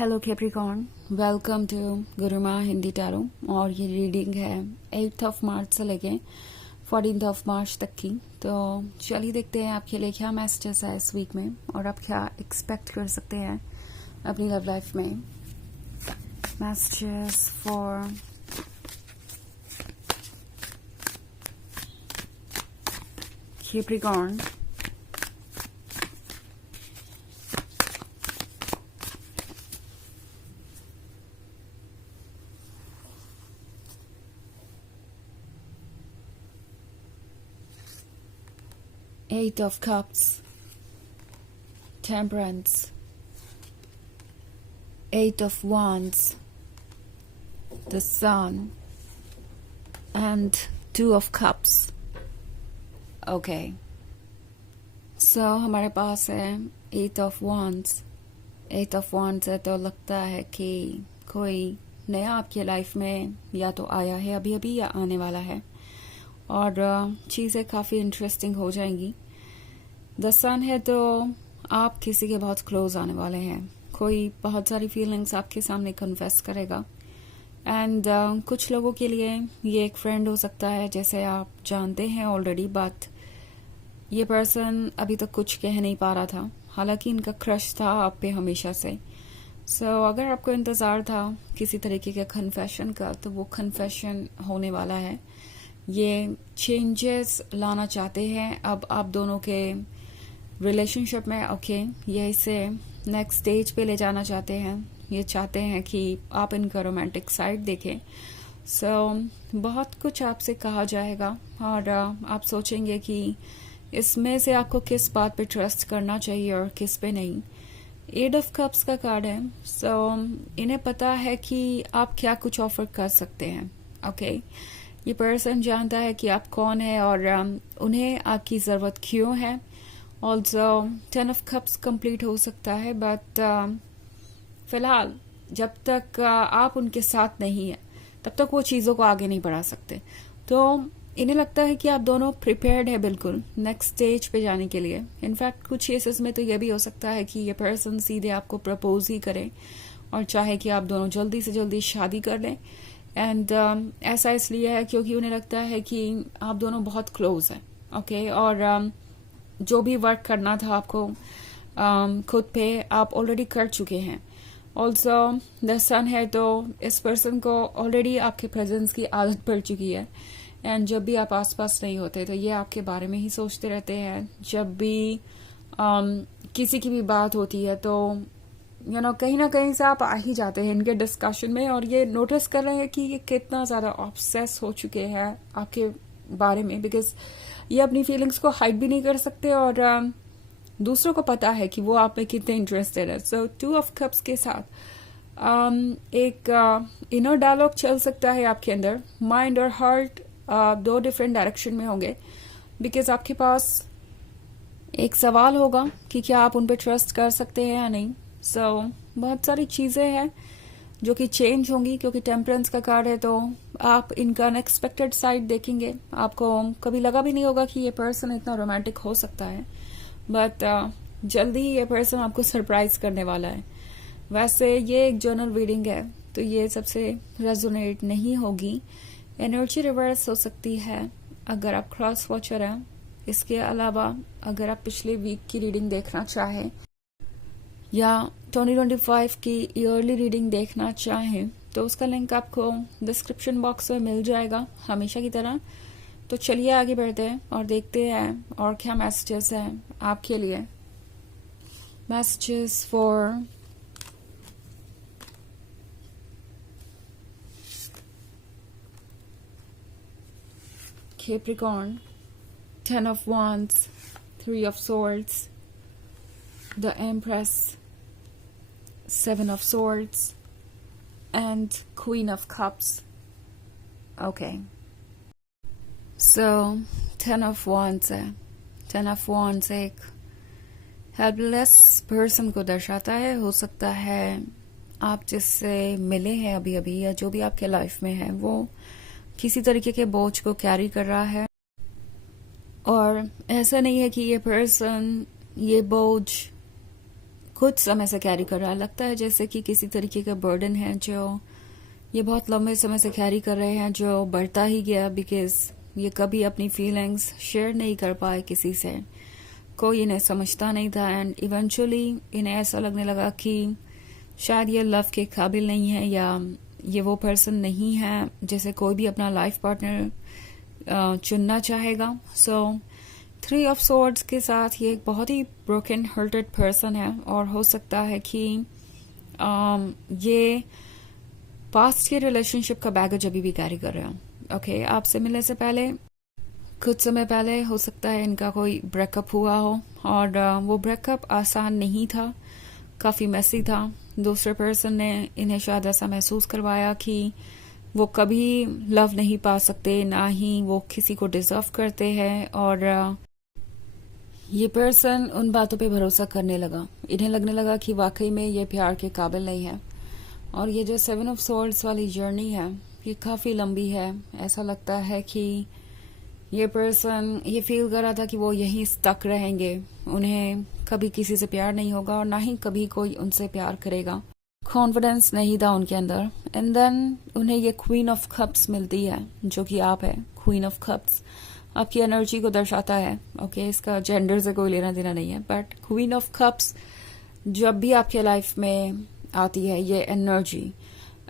Hello capricorn, welcome to Gurumaa Hindi tarot. और ये reading है 8 ऑफ मार्च से लेके 14 ऑफ मार्च तक की। तो चलिए देखते हैं आपके लिए क्या मैसेजेस है इस वीक में और आप क्या एक्सपेक्ट कर सकते हैं अपनी लव लाइफ में। Messages for Capricorn. Eight of Cups, Temperance, Eight of Wands, the Sun, and Two of Cups. Okay. So हमारे पास है Eight of Wands. Eight of Wands है तो लगता है कि कोई नया आपकी लाइफ में या तो आया है अभी अभी या आने वाला है और चीज़ें काफ़ी इंटरेस्टिंग हो जाएंगी। द सन है तो आप किसी के बहुत क्लोज आने वाले हैं। कोई बहुत सारी फीलिंग्स आपके सामने कन्फेस करेगा एंड कुछ लोगों के लिए ये एक फ्रेंड हो सकता है जैसे आप जानते हैं ऑलरेडी, बट ये पर्सन अभी तक कुछ कह नहीं पा रहा था। हालांकि इनका क्रश था आप पे हमेशा से। सो अगर आपको इंतज़ार था किसी तरीके के कन्फेशन का तो वो कन्फेशन होने वाला है। ये चेंजेस लाना चाहते हैं अब आप दोनों के रिलेशनशिप में। ओके, ये इसे नेक्स्ट स्टेज पे ले जाना चाहते हैं। ये चाहते हैं कि आप इनका रोमांटिक साइड देखें। बहुत कुछ आपसे कहा जाएगा और आप सोचेंगे कि इसमें से आपको किस बात पे ट्रस्ट करना चाहिए और किस पे नहीं। एट ऑफ कप्स का कार्ड है। इन्हें पता है कि आप क्या कुछ ऑफर कर सकते हैं। ओके, ये पर्सन जानता है कि आप कौन है और उन्हें आपकी ज़रूरत क्यों है। ऑल्सो 10 ऑफ कप्स कंप्लीट हो सकता है, बट फिलहाल जब तक आप उनके साथ नहीं है तब तक वो चीज़ों को आगे नहीं बढ़ा सकते। तो इन्हें लगता है कि आप दोनों प्रिपेयर्ड है बिल्कुल नेक्स्ट स्टेज पे जाने के लिए। इनफैक्ट कुछ केसेस में तो ये भी हो सकता है कि ये पर्सन सीधे आपको प्रपोज ही करे और चाहे कि आप दोनों जल्दी से जल्दी शादी कर लें। एंड ऐसा इसलिए है क्योंकि उन्हें लगता है कि आप दोनों बहुत क्लोज हैं। ओके, और जो भी वर्क करना था आपको खुद पे आप ऑलरेडी कर चुके हैं। ऑल्सो द सन है तो इस पर्सन को ऑलरेडी आपके प्रेजेंस की आदत पड़ चुकी है एंड जब भी आप आसपास नहीं होते तो ये आपके बारे में ही सोचते रहते हैं। जब भी किसी की भी बात होती है तो कहीं ना कहीं से आप आ ही जाते हैं इनके डिस्कशन में और ये नोटिस कर रहे हैं कि ये कितना ज़्यादा ऑब्सेस हो चुके हैं आपके बारे में, बिकॉज ये अपनी फीलिंग्स को हाइड भी नहीं कर सकते और दूसरों को पता है कि वो आप में कितने इंटरेस्टेड है। सो 2 ऑफ कप्स के साथ एक इनर डायलॉग चल सकता है आपके अंदर। माइंड और हार्ट दो डिफरेंट डायरेक्शन में होंगे, बिकॉज आपके पास एक सवाल होगा कि क्या आप उन पर ट्रस्ट कर सकते हैं या नहीं। बहुत सारी चीज़ें हैं जो कि चेंज होंगी क्योंकि टेम्परेंस का कार्ड है तो आप इनका अनएक्सपेक्टेड साइड देखेंगे। आपको कभी लगा भी नहीं होगा कि ये पर्सन इतना रोमांटिक हो सकता है, बट जल्दी ही ये पर्सन आपको सरप्राइज करने वाला है। वैसे ये एक जर्नल रीडिंग है तो ये सबसे रेजोनेट नहीं होगी। एनर्जी रिवर्स हो सकती है अगर आप क्रॉस वॉचर हैं। इसके अलावा अगर आप पिछले वीक की रीडिंग देखना चाहें या 2025 की ईयरली रीडिंग देखना चाहें तो उसका लिंक आपको डिस्क्रिप्शन बॉक्स में मिल जाएगा हमेशा की तरह। तो चलिए आगे बढ़ते हैं और देखते हैं और क्या मैसेजेस हैं आपके लिए। Messages for Capricorn, 10 of Wands, 3 of Swords, the Empress, 7 of Swords, and Queen of Cups. Okay. So 10 of Wands है। 10 of Wands एक हेल्पलेस पर्सन को दर्शाता है। हो सकता है आप जिससे मिले हैं अभी अभी या जो भी आपके लाइफ में है वो किसी तरीके के बोझ को कैरी कर रहा है और ऐसा नहीं है कि ये पर्सन ये बोझ कुछ समय से कैरी कर रहा है। लगता है जैसे कि किसी तरीके का बर्डन है जो ये बहुत लंबे समय से कैरी कर रहे हैं, जो बढ़ता ही गया, बिकॉज ये कभी अपनी फीलिंग्स शेयर नहीं कर पाए किसी से, कोई इन्हें समझता नहीं था, एंड इवेंचुअली इन्हें ऐसा लगने लगा कि शायद ये लव के काबिल नहीं है, या ये वो पर्सन नहीं है जैसे कोई भी अपना लाइफ पार्टनर चुनना चाहेगा। सो 3 ऑफ सॉर्ड्स के साथ ये एक बहुत ही ब्रोकन हर्टेड पर्सन है, और हो सकता है कि ये पास्ट के रिलेशनशिप का बैगेज अभी भी कैरी कर रहे हो। ओके, आपसे मिलने से पहले कुछ समय पहले हो सकता है इनका कोई ब्रेकअप हुआ हो, और वो ब्रेकअप आसान नहीं था, काफी मेसी था। दूसरे पर्सन ने इन्हें शायद ऐसा महसूस करवाया कि वो कभी लव नहीं पा सकते, ना ही वो किसी को डिजर्व करते हैं, और ये पर्सन उन बातों पे भरोसा करने लगा। इन्हें लगने लगा कि वाकई में ये प्यार के काबिल नहीं है। और ये जो 7 ऑफ सॉर्ड्स वाली जर्नी है ये काफी लंबी है। ऐसा लगता है कि ये पर्सन ये फील कर रहा था कि वो यहीं स्टक रहेंगे, उन्हें कभी किसी से प्यार नहीं होगा और ना ही कभी कोई उनसे प्यार करेगा। कॉन्फिडेंस नहीं था उनके अंदर। एंड देन उन्हें ये क्वीन ऑफ कप्स मिलती है, जो कि आप है। क्वीन ऑफ कप्स आपकी एनर्जी को दर्शाता है। ओके, इसका जेंडर से कोई लेना देना नहीं है, बट क्वीन ऑफ कप्स जब भी आपके लाइफ में आती है, ये एनर्जी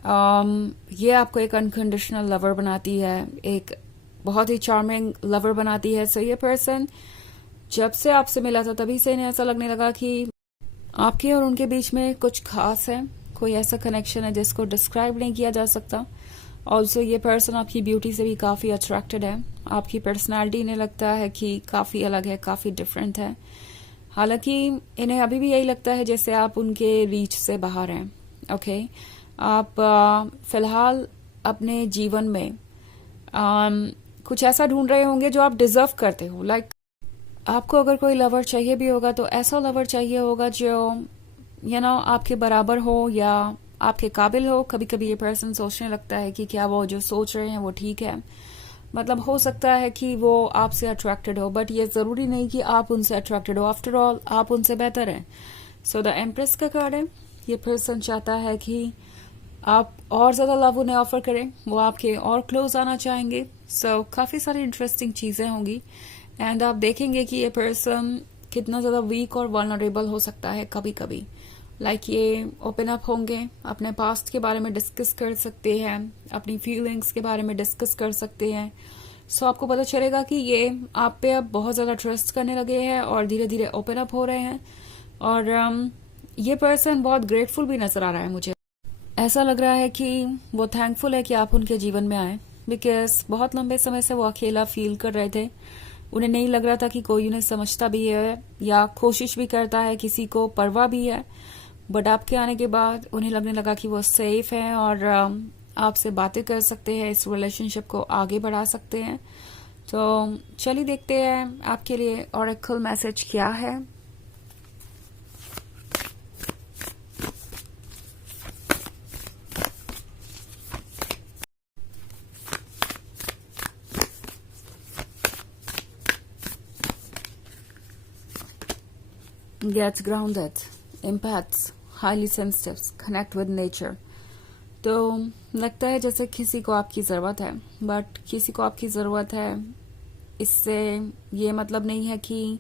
ये आपको एक अनकंडीशनल लवर बनाती है, एक बहुत ही चार्मिंग लवर बनाती है। सो ये पर्सन जब से आपसे मिला था तभी से इन्हें ऐसा लगने लगा कि आपके और उनके बीच में कुछ खास है, कोई ऐसा कनेक्शन है जिसको डिस्क्राइब नहीं किया जा सकता। ऑल्सो ये पर्सन आपकी ब्यूटी से भी काफी अट्रैक्टेड है। आपकी पर्सनालिटी इन्हें लगता है कि काफी अलग है, काफी डिफरेंट है। हालांकि इन्हें अभी भी यही लगता है जैसे आप उनके रीच से बाहर हैं। ओके, आप फिलहाल अपने जीवन में कुछ ऐसा ढूंढ रहे होंगे जो आप डिजर्व करते हो। लाइक आपको अगर कोई लवर चाहिए भी होगा तो ऐसा लवर चाहिए होगा जो आपके बराबर हो या आपके काबिल हो। कभी कभी ये पर्सन सोचने लगता है कि क्या वो जो सोच रहे हैं वो ठीक है। मतलब हो सकता है कि वो आपसे अट्रैक्टेड हो, बट ये जरूरी नहीं कि आप उनसे अट्रैक्टेड हो। आफ्टर ऑल आप उनसे बेहतर हैं। सो द एम्प्रेस का कार्ड है। ये पर्सन चाहता है कि आप और ज्यादा लव उन्हें ऑफर करें, वो आपके और क्लोज आना चाहेंगे। सो काफी सारी इंटरेस्टिंग चीजें होंगी, एंड आप देखेंगे कि ये पर्सन कितना ज्यादा वीक और वल्नरेबल हो सकता है कभी कभी। लाइक ये ओपन अप होंगे, अपने पास्ट के बारे में डिस्कस कर सकते हैं, अपनी फीलिंग्स के बारे में डिस्कस कर सकते हैं। सो आपको पता चलेगा कि ये आप पे अब बहुत ज्यादा ट्रस्ट करने लगे हैं और धीरे धीरे ओपन अप हो रहे हैं। और ये पर्सन बहुत ग्रेटफुल भी नजर आ रहा है मुझे। ऐसा लग रहा है कि वो थैंकफुल है कि आप उनके जीवन में आए, बिकॉज बहुत लंबे समय से वो अकेला फील कर रहे थे। उन्हें नहीं लग रहा था कि कोई उन्हें समझता भी है या कोशिश भी करता है, किसी को परवाह भी है। बट आपके आने के बाद उन्हें लगने लगा कि वो सेफ है और आपसे बातें कर सकते हैं, इस रिलेशनशिप को आगे बढ़ा सकते हैं। तो चलिए देखते हैं आपके लिए ऑरेकल मैसेज क्या है। Gets grounded, empaths, highly sensitives, connect with nature। तो लगता है जैसे किसी को आपकी जरूरत है, बट किसी को आपकी जरूरत है इससे ये मतलब नहीं है कि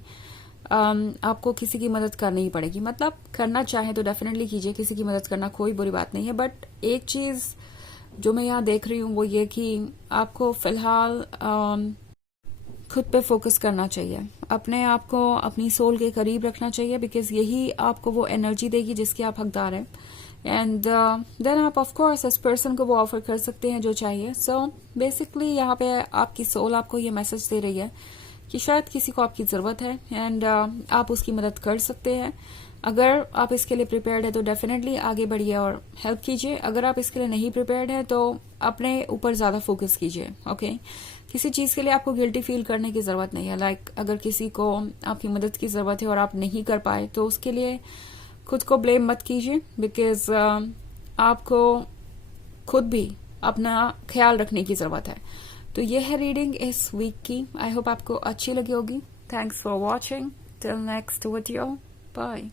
आपको किसी की मदद करनी ही पड़ेगी। मतलब करना चाहे तो डेफिनेटली कीजिए, किसी की मदद करना कोई बुरी बात नहीं है। बट एक चीज जो मैं यहाँ देख रही हूँ वो ये कि आपको फिलहाल खुद पे फोकस करना चाहिए, अपने आप को अपनी सोल के करीब रखना चाहिए, बिकॉज यही आपको वो एनर्जी देगी जिसके आप हकदार हैं। एंड देन आप ऑफ कोर्स इस पर्सन को वो ऑफर कर सकते हैं जो चाहिए। सो बेसिकली यहाँ पे आपकी सोल आपको ये मैसेज दे रही है कि शायद किसी को आपकी जरूरत है, एंड आप उसकी मदद कर सकते हैं। अगर आप इसके लिए प्रिपेयर्ड है तो डेफिनेटली आगे बढ़िए और हेल्प कीजिए। अगर आप इसके लिए नहीं प्रिपेयर्ड है तो अपने ऊपर ज्यादा फोकस कीजिए। ओके, किसी चीज के लिए आपको गिल्टी फील करने की जरूरत नहीं है। लाइक अगर किसी को आपकी मदद की जरूरत है और आप नहीं कर पाए तो उसके लिए खुद को ब्लेम मत कीजिए, बिकॉज आपको खुद भी अपना ख्याल रखने की जरूरत है। तो ये है रीडिंग इस वीक की। आई होप आपको अच्छी लगी होगी। Thanks for watching. Till next video, bye.